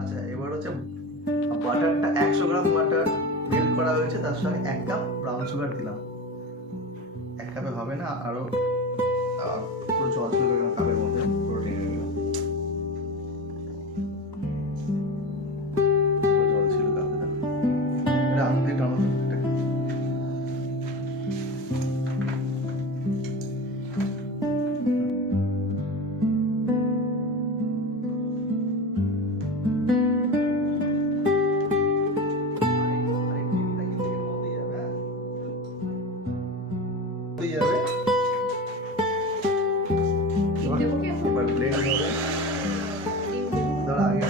আচ্ছা, এবার হচ্ছে বাটারটা 100 গ্রাম বাটার মেল্ট করা হয়েছে, তার সঙ্গে 1 কাপ ব্রাউন সুগার দিলাম। 1 কাপে হবে না, আরো পুরো জল ছিল কাপের মধ্যে, পুরো টেনে নিলাম। জল ছিল কাপে, এটা আঙুল দিয়ে টানো। এবার ব্লেন্ড হবে, ধর আগে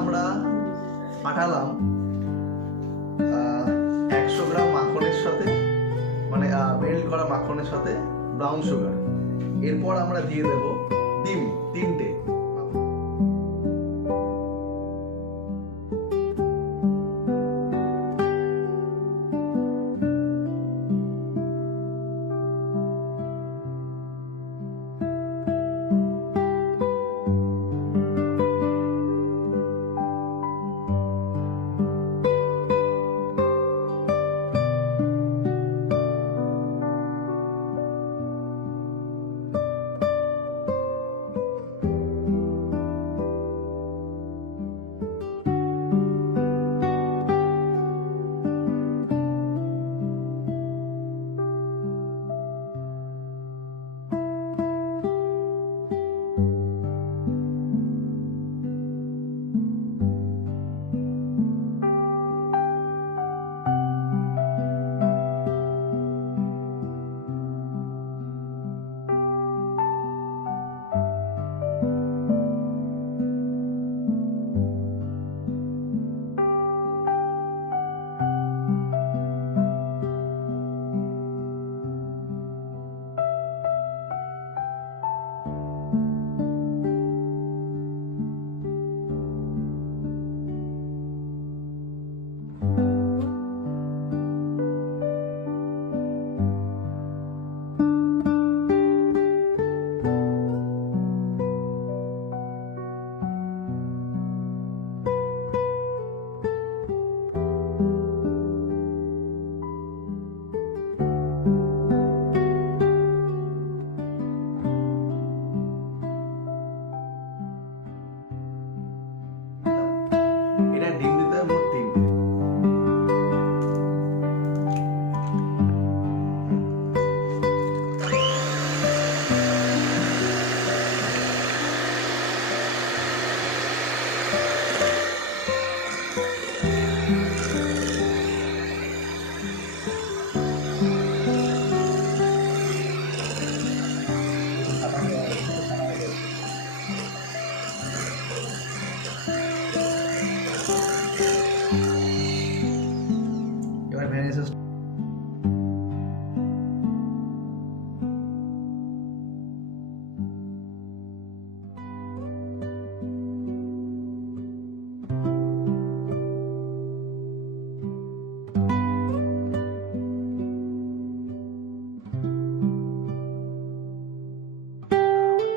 আমরা পাঠালাম 100 গ্রাম মাখনের সাথে, মানে মেল্ট করা মাখনের সাথে ব্রাউন সুগার। এরপর আমরা দিয়ে দেব ডিম 3টে। এটা ডিম দিতে হবে মোট 3টে। এবার ভ্যানিলা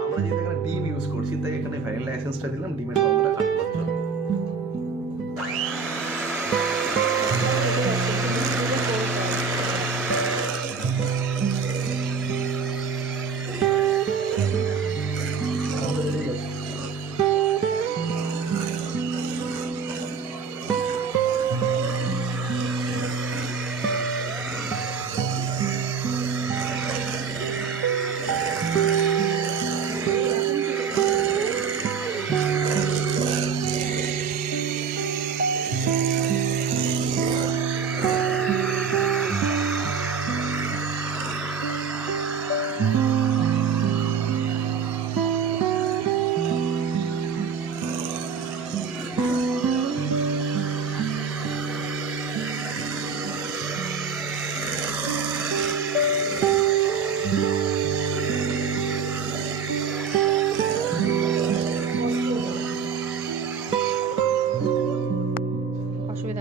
আমরা যেহেতু এখানে ডিম ইউজ করছি, তাই এখানে ভ্যানিলা এসেন্সটা দিলাম ডিমের গন্ধটা কাটানোর জন্য। অসুবিধা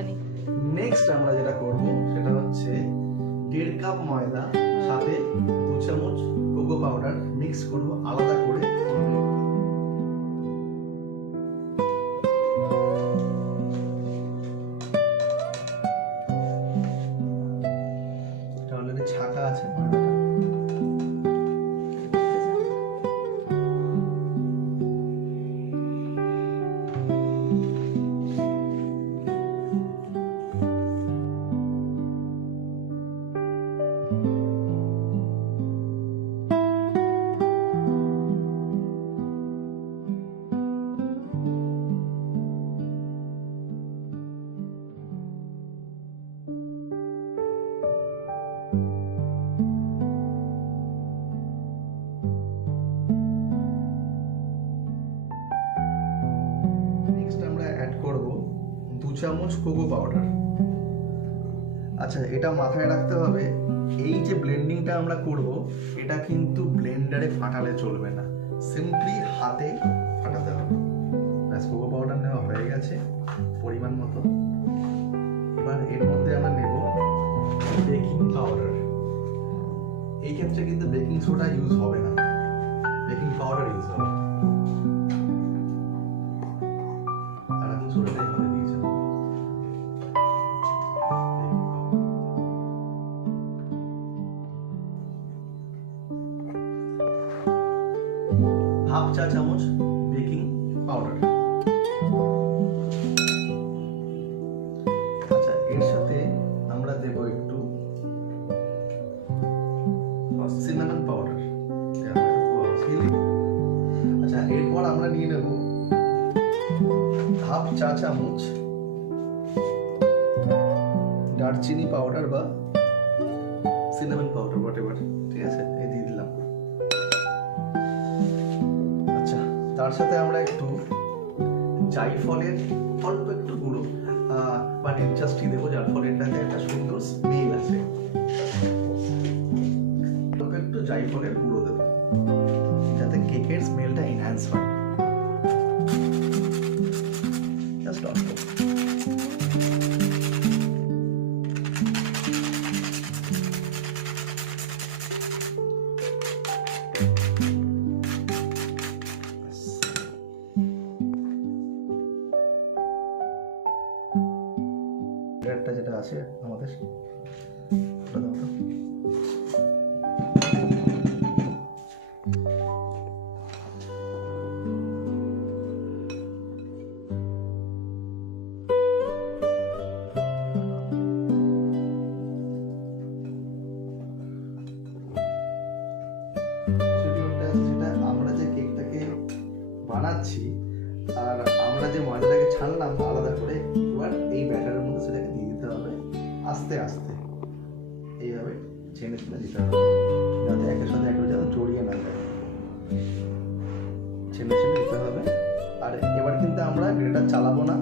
নেই। নেক্সট আমরা যেটা করব সেটা হচ্ছে 1.5 কাপ ময়দা সাথে 2 চামচ কোকো পাউডার মিক্স করব আলাদা করে। এটা অলরেডি ছাকা আছে ময়দাটা। নেক্সট আমরা অ্যাড করব 2 চামচ কোকো পাউডার। আচ্ছা, এটা মাথায় রাখতে হবে, এই যে ব্লেন্ডিংটা আমরা করব এটা কিন্তু ব্লেন্ডারে ফাটালে চলবে না, সিম্পলি হাতে ফাটাতে হবে। ব্যাস, কোকো পাউডার নেওয়া হয়ে গেছে পরিমাণ মতো। এবার এর মধ্যে আমরা নেব বেকিং পাউডার। এই ক্ষেত্রে কিন্তু বেকিং সোডা ইউজ হবে না, বেকিং পাউডার ইউজ হবে। আর এখন সোডাটাই হতে দিয়েছে। হাফ চা চামচ বেকিং পাউডার। আচ্ছা, এর সাথে আমরা দেব একটু সিনামন পাউডার। আচ্ছা, এরপর আমরা নিয়ে নেব হাফ চা চামচ দারচিনি পাউডার বা সিনামন পাউডার, হোয়াটএভার, ঠিক আছে, এই দিয়ে দিলাম। আচ্ছা, তার সাথে আমরা একটু জায়ফলের অল্প একটু গুঁড়ো বাট জাস্টই দেবো, যার ফলে এটাতে একটা সুন্দর স্মেল আছে। অল্প একটু জায়ফলের গুঁড়ো দেবো যাতে কেকের স্মেলটা এনহ্যান্স হয়। জাস্ট অল্প। একটা যেটা আছে আমাদের, ওটা দাও তো। যেটা আমরা যে কেকটাকে বানাচ্ছি আর আমরা যে ময়দাটাকে ছানলাম আলাদা করে, এবার এই ব্যাটারের মধ্যে সেটাকে দিয়ে দিতে হবে আস্তে আস্তে, এইভাবে ছেনে ছেনে দিতে হবে যাতে একের সাথে একের যাতে জড়িয়ে না যায়। ছেনে ছেনে দিতে হবে। আর এবার কিন্তু আমরা গ্রেটার চালাবো না,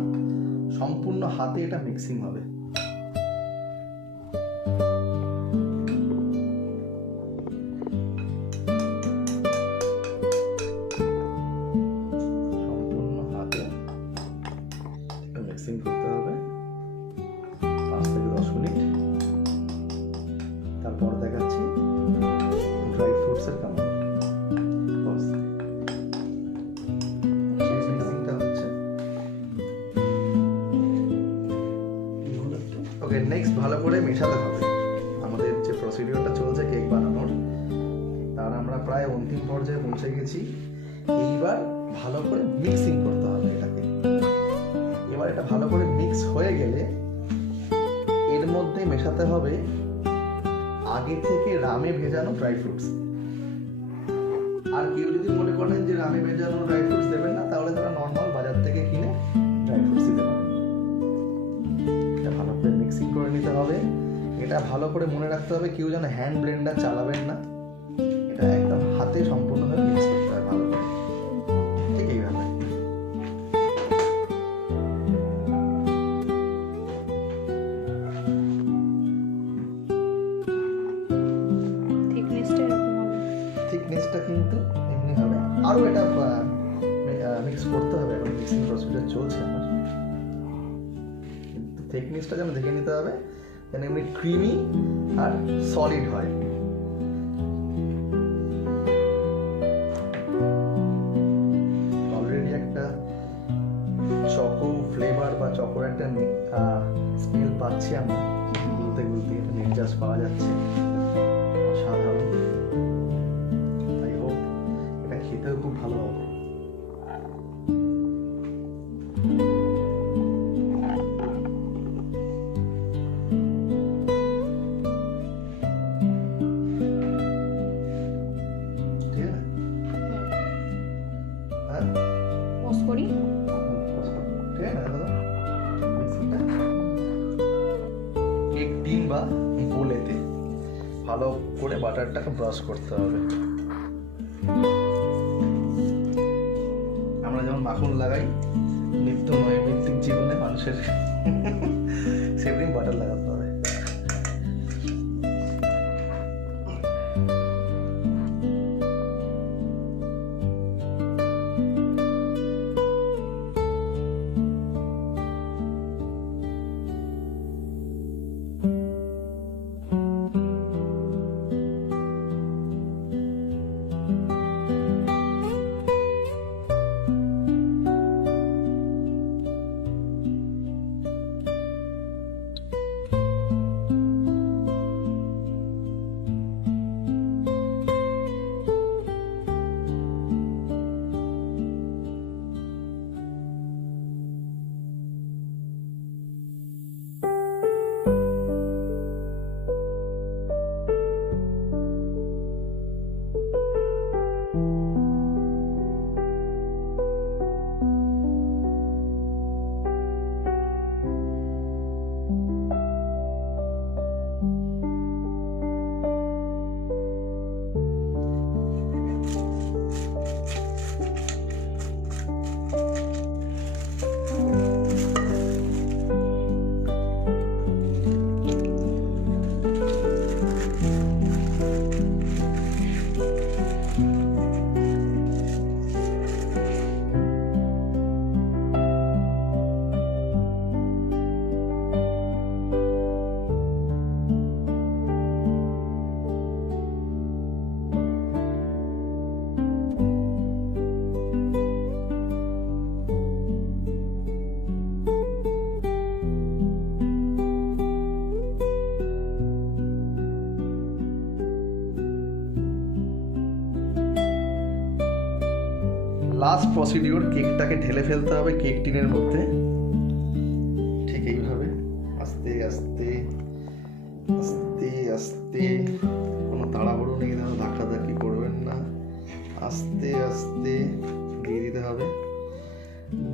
সম্পূর্ণ হাতে এটা মিক্সিং হবে। মিক্সিং করতে হবে 5 থেকে 10 মিনিট। তারপর দেখাচ্ছি ড্রাই ফ্রুটসের কামড়। মিক্সিংটা হচ্ছে ওকে। নেক্সট ভালো করে মেশাতে হবে। আমাদের যে প্রসিডিওরটা চলছে কেক বানানোর, তার আমরা প্রায় অন্তিম পর্যায়ে পৌঁছে গেছি। এইবার ভালো করে মিক্সিং করতে হবে এটাকে। এবার এটা ভালো করে মিক্স হয়ে গেলে এর মধ্যে মেশাতে হবে আগে থেকে রামে ভেজানো ড্রাই ফ্রুটস। আর কেউ যদি মনে করেন যে রামে ভেজানো ড্রাই ফ্রুটস দেবেন না, তাহলে তারা নর্মাল বাজার থেকে কিনে ড্রাই ফ্রুটস দিতে পারে। এটা ভালো করে মিক্সিং করে নিতে হবে। এটা ভালো করে মনে রাখতে হবে, কেউ যেন হ্যান্ড ব্লেন্ডার চালাবেন না, এটা হাতে সম্পূর্ণভাবে মিক্স করতে হবে ভালো করে, ঠিক এইভাবে। থিকনেসটা কিন্তু এমনি হবে, আরও এটা মিক্স করতে হবে, এখন মিক্সিং প্রসিজার চলছে আমার। থিকনেসটা যেন দেখে নিতে হবে যেন এমনি ক্রিমি আর সলিড হয়। অলরেডি একটা চকো ফ্লেভার বা চকোর একটা স্মেল পাচ্ছি আমরা, গুলতে গুলতে একটা নির্যাস পাওয়া যাচ্ছে, অসাধারণ। আই হোপ এটা খেতেও খুব ভালো হবে। কেক টিন বা বোলেতে ভালো করে বাটারটাকে ব্রাশ করতে হবে। আমরা যেমন মাখন লাগাই নিত্য নৈমিত্তিক জীবনে মানুষের, সেদিন বাটার লাগাতে হবে। লাস্ট প্রসিডিওর, কেকটাকে ঢেলে ফেলতে হবে কেক টিনের মধ্যে, ঠিক এইভাবে আস্তে আস্তে আস্তে আস্তে, কোনো তাড়াহুড়ো নেই, ধরো ধাক্কাধাক্কি করবেন না, আস্তে আস্তে দিয়ে দিতে হবে।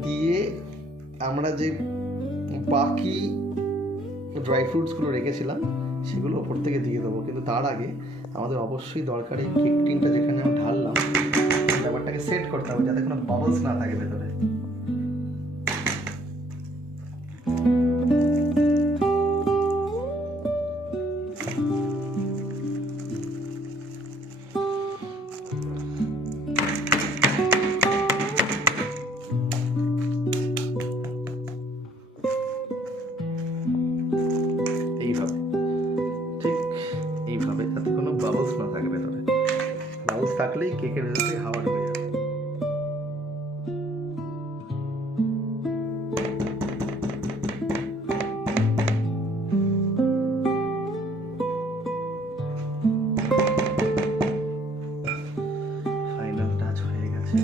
দিয়ে আমরা যে বাকি ড্রাই ফ্রুটসগুলো রেখেছিলাম সেগুলো ওপর থেকে দিয়ে দেবো, কিন্তু তার আগে আমাদের অবশ্যই দরকার এই কেক টিনটা যেখানে আমি ঢাললাম ব্যাপারটাকে সেট করতে হবে যাতে কোনো বাবলস না থাকে ভেতরে। এইভাবে, ঠিক এইভাবে, যাতে কোনো বাবলস না থাকে ভেতরে। বাবলস থাকলেই কেকের ভেতরে হাওয়া ঢুকে যাবে। ফাইনাল টাচ হয়ে গেছে।